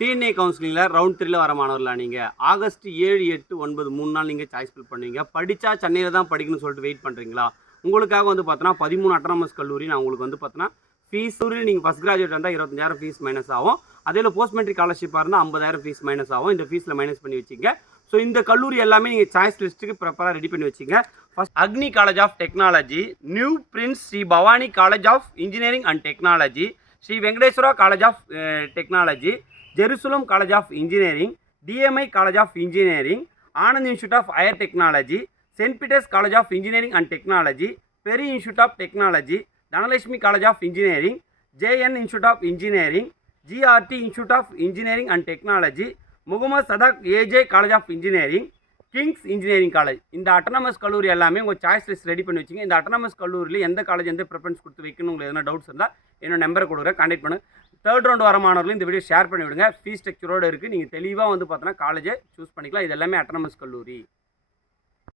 DNA கவுன்சிலிங்கில் round 3ல வர மாணவர்களா நீங்கள் ஆகஸ்ட் 7, 8, 9 3 நாள் நீங்கள் சாய்ஸ் ஃபில் பண்ணுவீங்க. படித்தா சென்னையில் தான் படிக்கணும்னு சொல்லிட்டு வெயிட் பண்ணுறீங்களா? உங்களுக்காக வந்து பார்த்தோன்னா 13 அட்டானமஸ் கல்லூரி நான் உங்களுக்கு வந்து பார்த்தோன்னா ஃபீஸ் நீங்கள் ஃபஸ்ட் கிராஜுவேட் இருந்தால் 25,000 ஃபீஸ் மைனஸ் ஆகும். அதே போஸ்ட் மெட்ரிக் ஸ்காலர்ஷிப்பாக இருந்தால் 50,000 ஃபீஸ் மைனஸ் ஆகும். இந்த ஃபீஸில் மைனஸ் பண்ணி வச்சிங்க. ஸோ இந்த கல்லூரி எல்லாமே நீங்கள் சாய்ஸ் லிஸ்ட்டுக்கு ப்ராப்பராக ரெடி பண்ணி வச்சிங்க. First Agni college of technology, new prince Sri Bhavani college of engineering and technology, Sri Venkateswara college of technology, Jerusalem college of engineering, DMI college of engineering, Anand institute of higher technology, saint Peter's college of engineering and technology, Peri institute of technology, Dhanalakshmi college of engineering, JN institute of engineering, GRT institute of engineering and technology, Mohamed Sathak AJ college of engineering, Kings engineering college. இந்த autonomous கல்லூரி எல்லாமே உங்கள் choice list ready பண்ணி வச்சிங்க. இந்த autonomous கல்லூரியில் எந்த college எந்த ப்ரிஃபரன்ஸ் கொடுத்து வைக்கணும், உங்களுக்கு எதனா டவுட்ஸ் இருந்தால் என்னோட நம்பரை கொடுக்குறேன், கான்டாக்ட் பண்ணுங்கள். தேர்ட் ரவுண்ட் வர மாணவர்களும் இந்த வீடியோ ஷேர் பண்ணி விடுங்க. ஃபீஸ் ஸ்ட்ரக்சரோடு இருக்குது. நீங்கள் தெளிவாக வந்து பார்த்தோன்னா காலேஜை சூஸ் பண்ணிக்கலாம். இது எல்லாமே அட்டானமஸ் கல்லூரி.